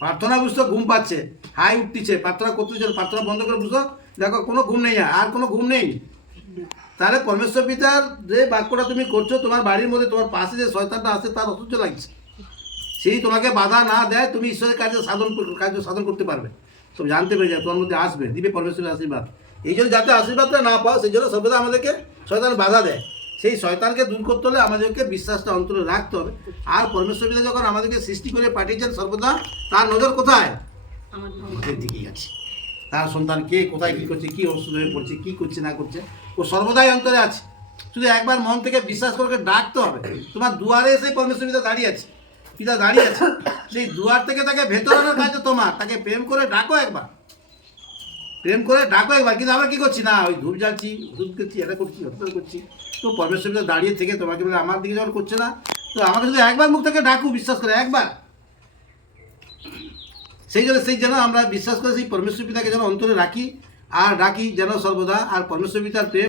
প্রার্থনা বুঝতো ঘুম পাচ্ছে, হাই উঠতেছে, প্রার্থনা করতে চলো, প্রার্থনা বন্ধ করে বুঝো, দেখো কোনো ঘুম নেই, আর কোনো ঘুম নেই। তাহলে পরমেশ্বর পিতার যে বাক্যটা তুমি করছো, তোমার বাড়ির মধ্যে তোমার পাশে যে শয়তানটা আছে তার অসহ্য লাগছে, সেই তোমাকে বাধা না দেয়, তুমি ঈশ্বরের কার্য সাধন করতে পারবে। সব জানতে পেরে যায়, তোমার মধ্যে আসবে, দিবে পরমেশ্বরের আশীর্বাদ। এই জন্য যাতে আশীর্বাদটা না পাও, সেই জন্য সর্বদা আমাদেরকে শয়তান বাধা দেয়। সেই শয়তানকে দূর করতে হলে আমাদেরকে বিশ্বাসটা অন্তরে রাখতে হবে। আর পরমেশ্বর পিতা যখন আমাদেরকে সৃষ্টি করে পাঠিয়েছেন, সর্বদা তার নজর কোথায়? আমাদের দিকেই আছে। তার সন্তান কে কোথায় কী করছে, কী অসুস্থ হয়ে পড়ছে, কী করছে না করছে, ও সর্বদাই অন্তরে আছে। শুধু একবার মন থেকে বিশ্বাস করে ডাকতে হবে। তোমার দুয়ারে সেই পরমেশ্বর পিতা দাঁড়িয়ে আছে, পিতা দাঁড়িয়ে আছে, সেই দুয়ার থেকে তাকে ভেতর আনার কাজ তোমার। তাকে প্রেম করে ডাকো একবার, প্রেম করে ডাকো একবার। কিন্তু আমরা কী করছি না, ওই ধূপ জ্বালছি, ওষুধ করছি, এটা করছি, হত্যা করছি। তো পরমেশ্বর পিতা দাঁড়িয়ে থেকে তোমাকে বলে আমার দিকে যখন করছে না, তো আমাকে শুধু একবার মুখ থেকে ডাকু, বিশ্বাস করে একবার। সেই যেন আমরা বিশ্বাস করে সেই পরমেশ্বর পিতাকে যেন অন্তরে রাখি, আর ডাকি যেন সর্বদা। আর পরমেশ্বর পিতার প্রেম